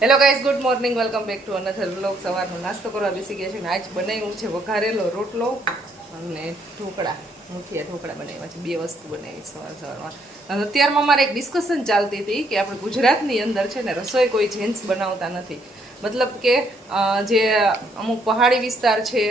Hello guys, good morning, welcome back to another vlog. સવારનો નાસ્તો કરવા બેસી ગયા છે ને આજ બનાવ્યું છે વઘારેલો રોટલો અને ઢોકળા. મુઠિયા ઢોકળા બનાવ્યા છે. 2 વસ્તુ બનાવી સવારમાં. અને અત્યારમાં મારે એક ડિસ્કશન ચાલતી હતી કે આપણે ગુજરાતની અંદર છે ને રસોઈ કોઈ જેન્ટ્સ બનાવતા નથી. મતલબ કે જે અમુક પહાડી વિસ્તાર છે,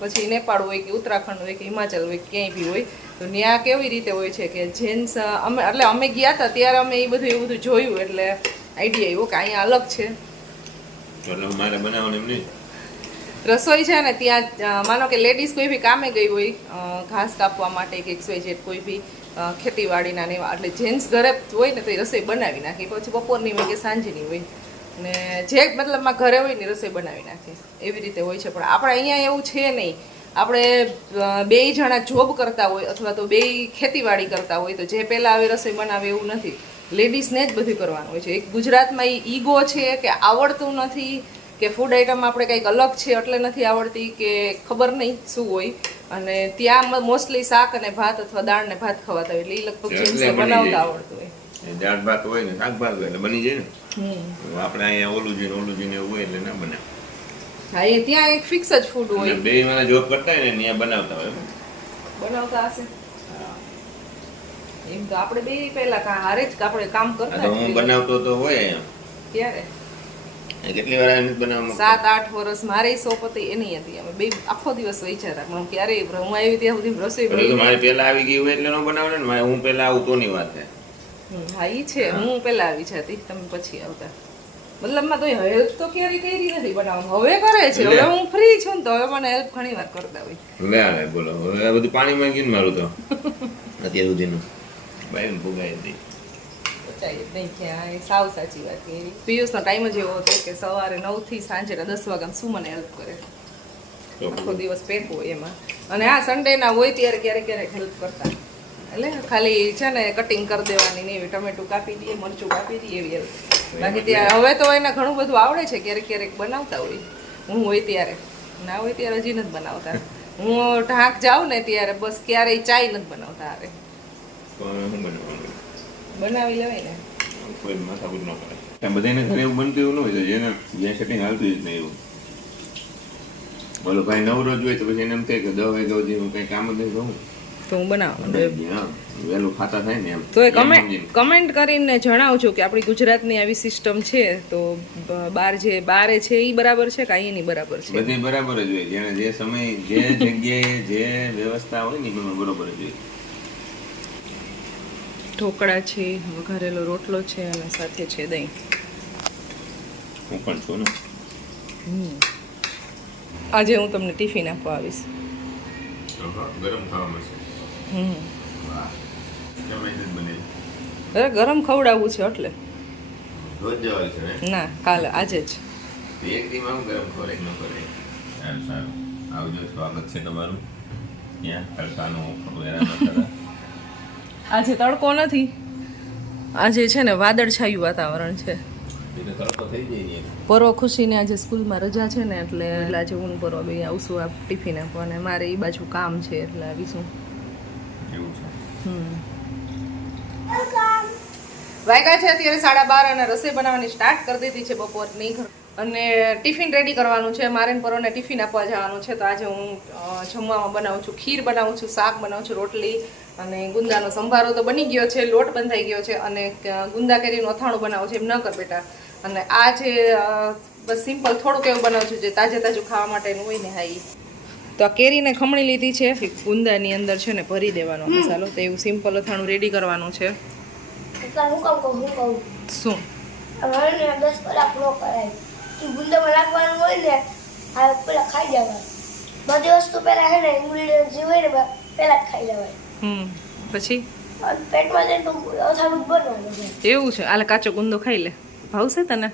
પછી નેપાળ હોય કે ઉત્તરાખંડ હોય કે હિમાચલ હોય ક્યાંય બી હોય, તો ત્યાં કેવી રીતે હોય છે કે જેન્ટ્સ અમે ગયા હતા ત્યારે અમે એ બધું જોયું, એટલે આઈડિયા આવ્યો કે અહીંયા અલગ છે. મારે બનાવવાનું એમ નહીં, રસોઈ છે ને ત્યાં માનો કે લેડીઝ કોઈ બી કામે ગઈ હોય ઘાસ કાપવા માટે કે XYZ કોઈ બી ખેતીવાડીના ને એવા, એટલે જેન્ટ્સ ઘરે હોય ને તો એ રસોઈ બનાવી નાખે, પછી બપોરની હોય કે સાંજની હોય, ને જે મતલબમાં ઘરે હોય ને રસોઈ બનાવી નાખે, એવી રીતે હોય છે. પણ આપણે અહીંયા એવું છે નહીં. આપણે 2 જણા જોબ કરતા હોય અથવા તો 2 ખેતીવાડી કરતા હોય, તો જે પહેલાં આવી રસોઈ બનાવે એવું નથી. લેડીઝને જ બધું કરવાનું હોય છે. એક ગુજરાતમાં ઈગો છે કે આવડતું નથી, કે ફૂડ આઈટમ આપણે કંઈક અલગ છે એટલે નથી આવડતી, કે ખબર નહીં શું હોય. અને ત્યાં મોસ્ટલી શાક અને ભાત અથવા દાળ ને ભાત ખવાતા હોય, એટલે એ લગભગ જેન્ટ્સને બનાવતા આવડતું હોય. દાળ ભાત હોય ને શાક ભાત હોય એટલે બની જાય ને. આપણે અહીંયા ઓલું જીને એવું હોય એટલે ના બને. હા, એ ત્યાં એક ફિક્સ જ ફૂડ હોય. 2 વાળા જોબ કરતા હોય ને ત્યાં બનાવતા હોય. બનાવતા હશે એમ તો. આપણે 2 પહેલા હારે જ આપણે કામ કરતા. હું બનાવતો તો હોય ત્યારે કેટલી વાર એમ બનાવવામાં 7-8 વર્ષ મારે શોપ હતી એની હતી. અમે 2 આખો દિવસ વિચારતા, પણ ક્યારેય હું આવી ત્યાં સુધી રસોઈ બની મારે પહેલા આવી ગઈ હોય એટલે ન બનાવે ને. હું પહેલા આવતો ની વાત છે. હા, ઈ છે. હું પહેલા આવી જતી, તમે પછી આવતા. મતલબમાં તો હેલ્પ તો ક્યારેય કરી નથી બનાવવામાં. હવે કરે છે. હવે હું ફ્રી છું ને તો હવે મને હેલ્પ ઘણી વાર કરતા હોય. લે બોલો, હવે બધું પાણીમાં ગીને મારું તો અત્યાર સુધીનું બાઈ ભૂગાઈ હતી. સાવ સાચી વાત છે. પિયુષનો ટાઈમ જ એવો હતો કે સવારે 9 થી સાંજે 10 વાગ્યા શું મને હેલ્પ કરે. આખો દિવસ પેક હોય એમાં. અને આ સન્ડેના હોય ત્યારે ક્યારેક હેલ્પ કરતા. એટલે ખાલી છે ને કટિંગ કરી દેવાની ને એવી, ટમેટું કાપી દઈએ, મરચું કાપી દઈએ, એવી હેલ્પ. બાકી ત્યાં હવે તો એને ઘણું બધું આવડે છે. ક્યારેક બનાવતા હોય. હું હોય ત્યારે, ના હોય ત્યારે હજી નથી બનાવતા. હું ઢાંક જાઉં ને ત્યારે બસ ક્યારેય ચાય નથી બનાવતા. હારે બનાવી લેવાય ને, કોઈ માથાકૂટ ન કરે. બધાને ઘરે એવું બનતું એવું ન હોય, જેને જ્યાં સેટિંગ હાલતું જ નહીં એવું. બોલો ભાઈ નવરો જ હોય તો પછી એને એમ થાય કે 10 વાગ્યા સુધી હું કંઈ કામ જ નહીં કરું તો હું બનાવું. વહેલું ખાતા થાય ને એમ. તો એ કમેન્ટ કરીને જણાવજો કે આપણી ગુજરાતની આવી સિસ્ટમ છે તો બારે છે એ બરાબર છે કે અહીંની બરાબર છે? બધી બરાબર જ હોય. જેને જે સમય જે જગ્યાએ જે વ્યવસ્થા હોય ને એમાં બરોબર જ હોય. ઢોકળા છે, વઘારેલો રોટલો છે અને સાથે છે દહીં. હું પણ છું ને. આજે હું તમને ટિફિન આપવા આવીશ. ગરમ ખાવા મળશે. અરે ગરમ ખવડાવવું છે એટલે રોજ જવાય છે ને? ના, કાલે આજે જ. એક દીમાં હું ગરમ ખવડાવી ન કરે. સારું આવજો, સ્વાગત છે તમારું. ત્યાં તડકાનું હેરાન. આજે તડકો નથી. આજે છે ને વાદળછાયું વાતાવરણ છે. પર્વ ખુશીને આજે સ્કૂલમાં રજા છે ને, એટલે આજે હું પર્વ બે આવશું આ ટિફિન આપવા, અને મારે એ બાજુ કામ છે એટલે આવીશું. એવું છે. વાગ્યા છે અત્યારે 12:30 અને રસોઈ બનાવવાની સ્ટાર્ટ કરી દીધી છે બપોરની. અને ટિફિન રેડી કરવાનું છે. મારે પરોને ટિફિન આપવા જવાનું છે. તો આજે હું જમવામાં બનાવું છું, ખીર બનાવું છું, શાક બનાવું છું, રોટલી અને ગુંદાનો સંભારો તો બની ગયો છે, લોટ બંધાઈ ગયો છે, અને ગુંદા કેરીનું અથાણું બનાવું છે. એમ ન કર બેટા. અને આ જે બસ સિમ્પલ થોડુંક એવું બનાવું છું જે તાજું ખાવા માટેનું હોય ને. હા, ઈ તો આ કેરીને ખમણી લીધી છે, ગુંદાની અંદર છે ને ભરી દેવાનો મસાલો. તો એવું સિમ્પલ અથાણું રેડી કરવાનું છે. શું? ગુંદામાં નાખવાનું હોય ને, આ પેલા ખાઈ જવાય. બધી વસ્તુ પેલા હે ને ઇન્ગ્રેડિયન્ટ જે હોય ને પેલા જ ખાઈ જવાય. પછી પેટમાં જઈને તો અથાણું બનવાનું છે. એવું છે? આલે કાચો ગુંદો ખાઈ લે, ભાવશે તને?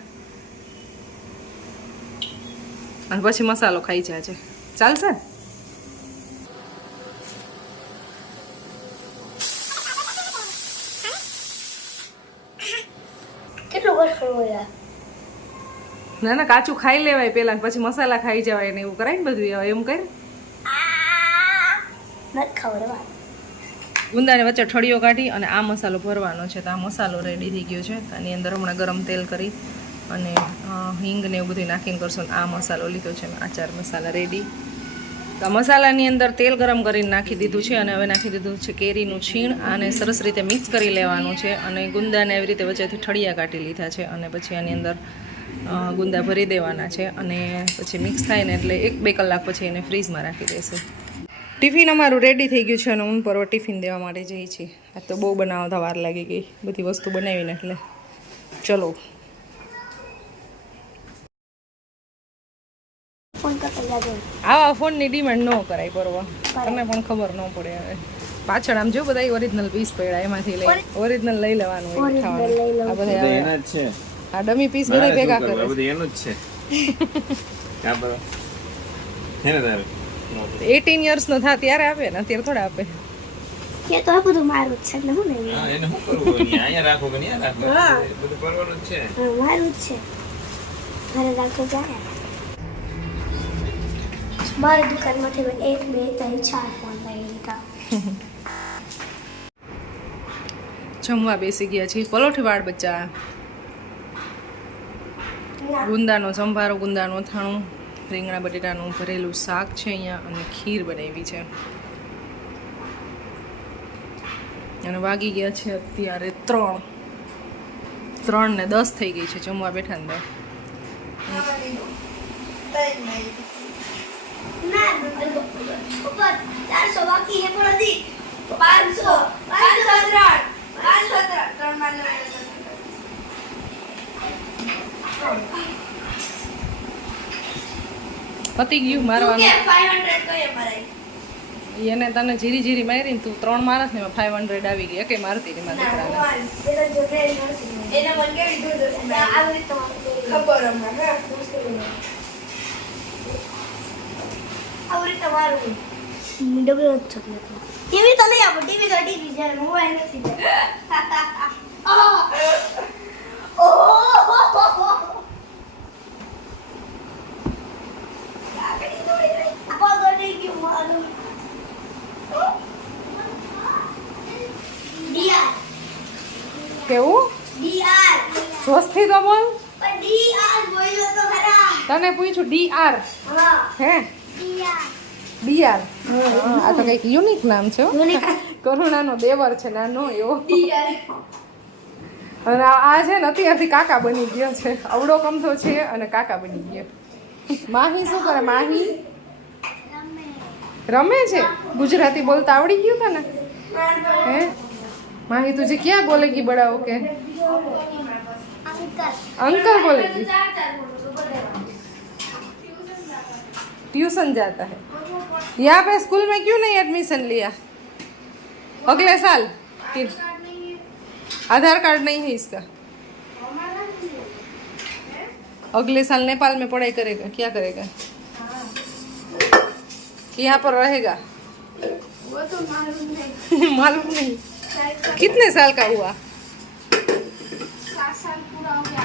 અને પછી મસાલો ખાઈ જાજે, ચાલશે? કેટલું કઠણ હોય? ના ના, કાચું ખાઈ લેવાય પેલા, પછી મસાલા ખાઈ જવાય ને એવું કરાય ને બધું. એમ કરે ગુંદાને વચ્ચે ઠળીઓ કાઢી અને આ મસાલો ભરવાનો છે. તો આ મસાલો રેડી થઈ ગયો છે. આની અંદર હમણાં ગરમ તેલ કરી અને હિંગ ને એવું બધું નાખીને કરશો. આ મસાલો લીધો છે મેં, આ 4 મસાલા રેડી. તો મસાલાની અંદર તેલ ગરમ કરીને નાખી દીધું છે અને હવે નાખી દીધું છે કેરીનું છીણ. આને સરસ રીતે મિક્સ કરી લેવાનું છે અને ગુંદાને એવી રીતે વચ્ચેથી ઠળિયા કાઢી લીધા છે અને પછી આની અંદર ગુંદા ભરી દેવાના છે અને પછી મિક્સ થાય ને એટલે 1-2 કલાક પછી એને ફ્રીઝમાં રાખી દેશે. ટિફિન અમારું રેડી થઈ ગયું છે અને હું પરવા ટિફિન દેવા માટે જઈ છીએ. આ તો બહુ બનાવતા વાર લાગી ગઈ બધી વસ્તુ બનાવીને, એટલે ચલો. આવા ફોનની ડિમાન્ડ ન કરાય પરવા, તમને પણ ખબર ન પડે. હવે પાછળ આમ જો બધા ઓરિજિનલ પીસ પડ્યા, એમાંથી લઈ ઓરિજિનલ લઈ લેવાનું હોય ખાવાનું. આ બધા એના જ છે, આ ડમી પીસ બધા ભેગા કરે આ બધું એનું જ છે. ક્યાં પર છે ને તારે 18 યર્સ નો થાય ત્યારે આપે ને, અત્યારે થોડા આપે. એ તો આ બધું મારું જ છે એટલે હું નહીં હા, એને શું કરવું હોય? અહીંયા રાખો કે અહીંયા રાખો, બધું કરવાનું જ છે. મારું જ છે, ઘરે રાખો જાય. મારી દુકાનમાંથી મેં 1, 2, 3, 4 ફોન લઈ લીધા. જમવા બેસી ગયા છીએ. પલોઠી વાળ બચ્ચા, ગુંદાનો સંભારો, ગુંદાનું અથાણું, રીંગણા બટેટાનું ભરેલું શાક છે અહીંયા અને ખીર બનાવી છે. અને વાગી ગયા છે અત્યારે 3:10 થઈ ગઈ છે. જમવા બેઠા ને ના ઉપર 400 બાકી હે પણ હજી 500 3 માં પતી ગયું મારવાનું. 500 તો એ મરાય. એને તને જીરી જીરી મારી ને તું 3 મારસ ને 500 આવી ગઈ. કે મારતી ની મારા દીકરાને એને મન કેવી જોર આવી તો ખબર હમણાં આવરી તમારું ડબલ જ ચોકલેટ. ટીવી તો લઈ આપો, ટીવી તો ટીવી છે, મોબાઈલ નથી. કેવું જોસ્તી તો બોલ. તને પૂછ્યું DR હે DR? આ તો કઈક યુનિક નામ છે હો. કરુણાનો દેવર છે નાનો એવો. અને આ છે ને અત્યારથી કાકા બની ગયો છે. અવડો કમથો છે અને કાકા બની ગયો. માહી શું કરે? માહી રમે છે. ગુજરાતી બોલતા આવડી ગયું તને? હે माही तुझे क्या बोलेगी बड़ा होके? अंकल बोलेगी. ट्यूशन जाता है. यहाँ पे स्कूल में क्यों नहीं एडमिशन लिया? अगले साल आधार कार्ड नहीं है इसका. अगले साल नेपाल में पढ़ाई करेगा. क्या करेगा? यहाँ पर रहेगा? वो तो मालूम नहीं. मालूम नहीं. कितने साल का हुआ? 7 साल पूरा हो गया.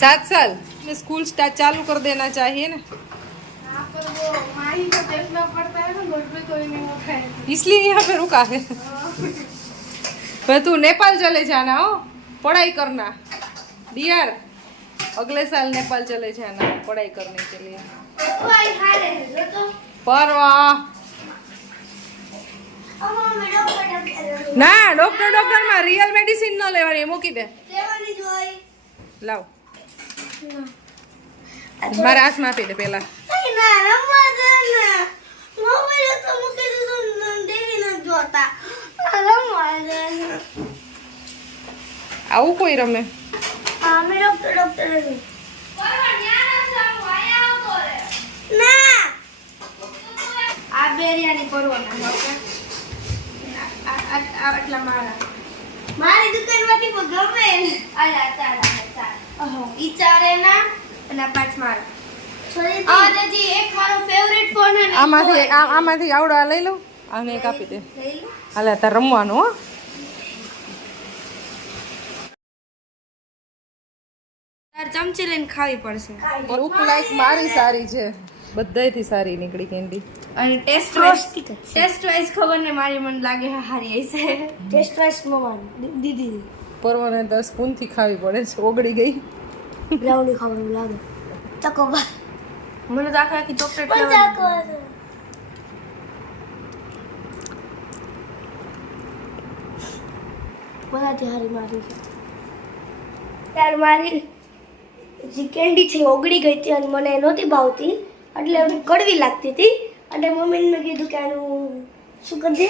7 साल में स्कूल स्टार्ट चालू कर देना चाहिए ना. यहाँ पर वो माही को देखना पड़ता है ना, घर पे कोई नहीं होता है, इसलिए यहाँ पे रुका है. पर तू नेपाल चले जाना हो, पढ़ाई करना. डियर अगले साल नेपाल चले जाना पढ़ाई करने के लिए. परवा ના ડોક્ટર માં રિયલ મેડિસિન ન લેવાની, મૂકી દે. લાવ મારા હાથમાં આપી દે પેલા. આવું કોઈ રમે? આ બેરિયાની પરવાના આટલા મારી દુકાનમાંથી કોઈ ગમે આલા ચાલા ઈ ચારે ના અને 5 મારા. આ દેજી એક મારો ફેવરિટ ફોન હે. આમાંથી આવડો આ લઈ લઉં, આને એક આપી દે. હાલે તાર રમવાનું હો. તાર ચમચી લઈને ખાવી પડશે. લુક લાઈક મારી સારી છે, બધાયથી સારી નીકળી કેન્ડી. અને ટેસ્ટ વાઇઝ ખબર ને મારી મને લાગે હારી હશે. ટેસ્ટ વાઇઝ મમ્મા દીદી પરવાને 10 સ્પૂનથી ખાવી પડે છે, ઓગળી ગઈ. બ્રાઉની ખાવાનું લાગે ચકોબાર મને તો આખી ચોકલેટ પણ ચકોબાર બધાથી હારી મારી છે યાર મારી જે કેન્ડી છે ઓગળી ગઈ હતી અને મને નહોતી ભાવતી એટલે કડવી લાગતી હતી અને મમ્મીને મેં કીધું કે આનું શું કરી દે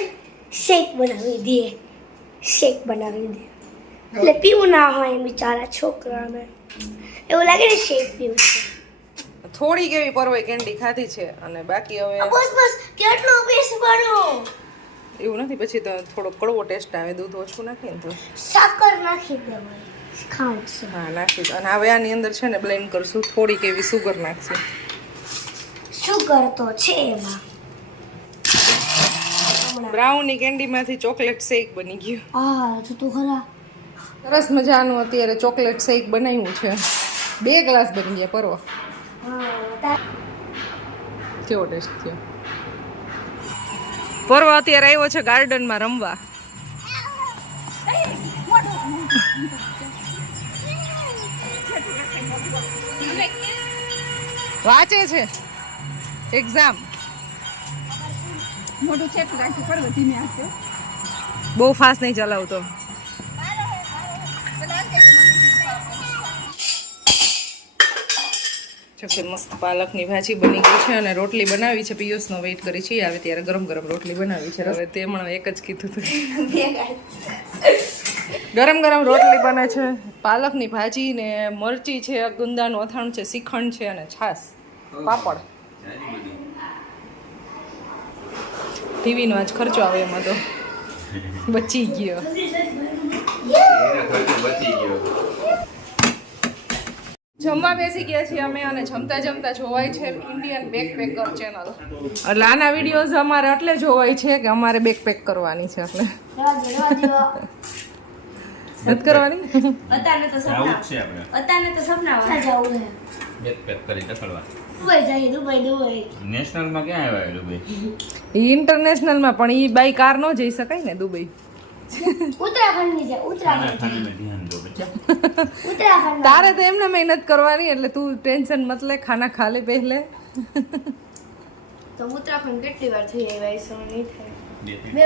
શેક બનાવી દે એટલે પીવું ના હોય એમ બિચારા છોકરાને એવું લાગે ને શેક પીવું છે થોડી કેવી પરવાઈ કેન્ડી ખાધી છે અને બાકી હવે બસ કેટલો પીસ બનો એવું નથી પછી તો થોડો કડવો ટેસ્ટ આવે દૂધ ઓછું નાખીને તો સાકર નાખી દેવાય ખાંડ છે હા નાખીશ અને હવે આની અંદર છે ને બ્લેન્ડ કરશું થોડીક એવી સુગર નાખશું સુગર તો છે એમાં બ્રાઉની કેન્ડીમાંથી ચોકલેટ શેક બની ગયું આ તો ખરા સરસ મજાનું અત્યારે ચોકલેટ શેક બનાવ્યું છે 2 ગ્લાસ બની ગયા પરવા કેવો ટેસ્ટ થયો પરવા અત્યારે આવ્યો છે ગાર્ડનમાં રમવા વાંચે છે એક્ઝામ મોટું છેટું રાખી પડવું ધીમે હાથે બહુ ફાસ્ટ નહીં ચલાવતો જોકે મસ્ત પાલકની ભાજી બની ગઈ છે અને રોટલી બનાવી છે પિયુષનો વેઇટ કરી છે આવે ત્યારે ગરમ ગરમ રોટલી બનાવી છે હવે તે પણ એક જ કીધું હતું ગરમ ગરમ રોટલી બને છે પાલકની ભાજી ને મરચી છે ગુંદાનું અથાણું છે શ્રીખંડ છે અને છાશ પાપડ ટીવીનો આજ ખર્ચો આવે એમાં તો બચી ગયો બચી ગયો જમવા બેસી ગયા છીએ અમે અને જમતા જમતા જોવાય છે ઇન્ડિયન બેકપેકર ચેનલ એટલે આના વિડીયોઝ અમારે એટલે જોવાય છે કે અમારે બેકપેક કરવાની છે એટલે નથી કરવાની અત્યારે તો સપના છે આપણે અત્યારે તો સપના જવું છે બેકપેક કરી ટકલવા દુબઈ જાય દુબઈ નેશનલ માં ક્યાં આવ્યા દુબઈ ઇન્ટરનેશનલમાં પણ એ બાય કાર ન જઈ શકાય ને દુબઈ ઉત્તરાખંડ ની જાય ઉત્તરાખંડ ધ્યાન દો બચ્ચા ઉત્તરાખંડ તારે તો એમને મહેનત કરવાની એટલે તું ટેન્શન મત લે ખાના ખા લે પહેલે તો ઉત્તરાખંડ કેટલી વાર થઈ આવ્યા છે નહીં થાય બે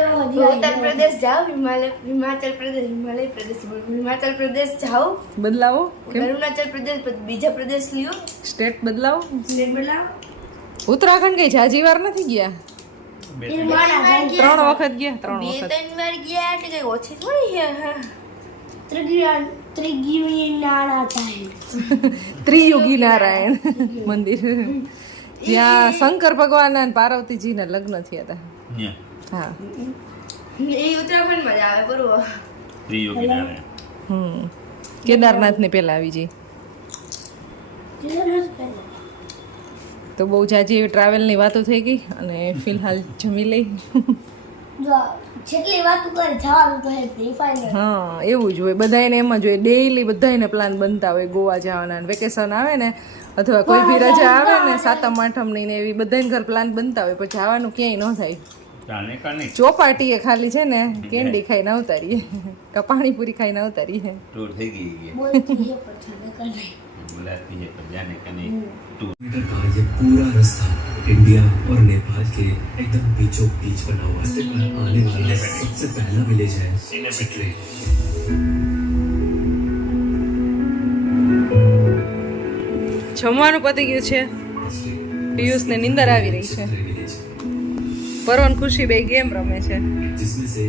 ઉત્તર પ્રદેશ જાઓ હિમાચલ પ્રદેશ હિમાચલ પ્રદેશ જાઓ બદલાવો કેમ અરુણાચલ પ્રદેશ બીજા પ્રદેશ લ્યો સ્ટેટ બદલાવો સ્ટેટ બનાવો ઉત્તરાખંડ કઈ જાજી વાર નથી ગયા 3 વખત ગયા 3 વખત 3 વાર ગયા એટલે કઈ ઓછી થોડી છે ત્રિગુણી નાણા થાય ત્રિયુગી નારાયણ મંદિર જ્યાં શંકર ભગવાન અને પાર્વતીજીના લગ્ન થયા હતા હા એ ઉત્તરાખંડમાં જ આવે બરોબર કેદારનાથ ને પેલા આવી જઈ તો બહુ જાજી એવી ટ્રાવેલની વાતો થઈ ગઈ અને ફિલહાલ જમી લઈ જેટલી વાતો કરે જવાનું તો હે ફાઇનલ હા એવું જ હોય બધાને એમ જ હોય ડેઈલી બધાને પ્લાન બનતા હોય ગોવા જવાના વેકેશન આવે ને અથવા કોઈ બી રજા આવે ને 7મ 8મની ને એવી બધાને ઘર પ્લાન બનતા હોય પણ જવાનું ક્યાંય ન થાય ચોપાટીએ ખાલી છે ને કેન્ડી ખાઈને આવતા રહીએ કા પાણીપુરી ખાઈને આવતા રહીએ ટૂર થઈ ગઈ બોલતી હે પર જાને કરને बुलाती है पर जाने का नहीं टूर का ये पूरा रास्ता इंडिया और नेपाल के एकदम बीचों बीच बना हुआ है आने वाला सबसे पहला विलेज है चित्रे જમવાનું પતી ગયું છે પિયુષને નીંદર આવી રહી છે પરવન ખુશી બે ગેમ રમે છે जिसमें से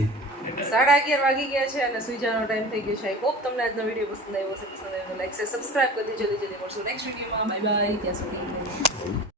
11:30 વાગી ગયા છે અને સુઈ જવાનો ટાઈમ થઈ ગયો છે આઈ હોપ તમને આજનો વિડીયો પસંદ આવ્યો હશે પસંદ આવ્યો તો લાઈક સે સબસ્ક્રાઇબ કરી દેજો જલ્દી મળશું નેક્સ્ટ વિડીયોમાં બાય બાય ત્યાં સુધી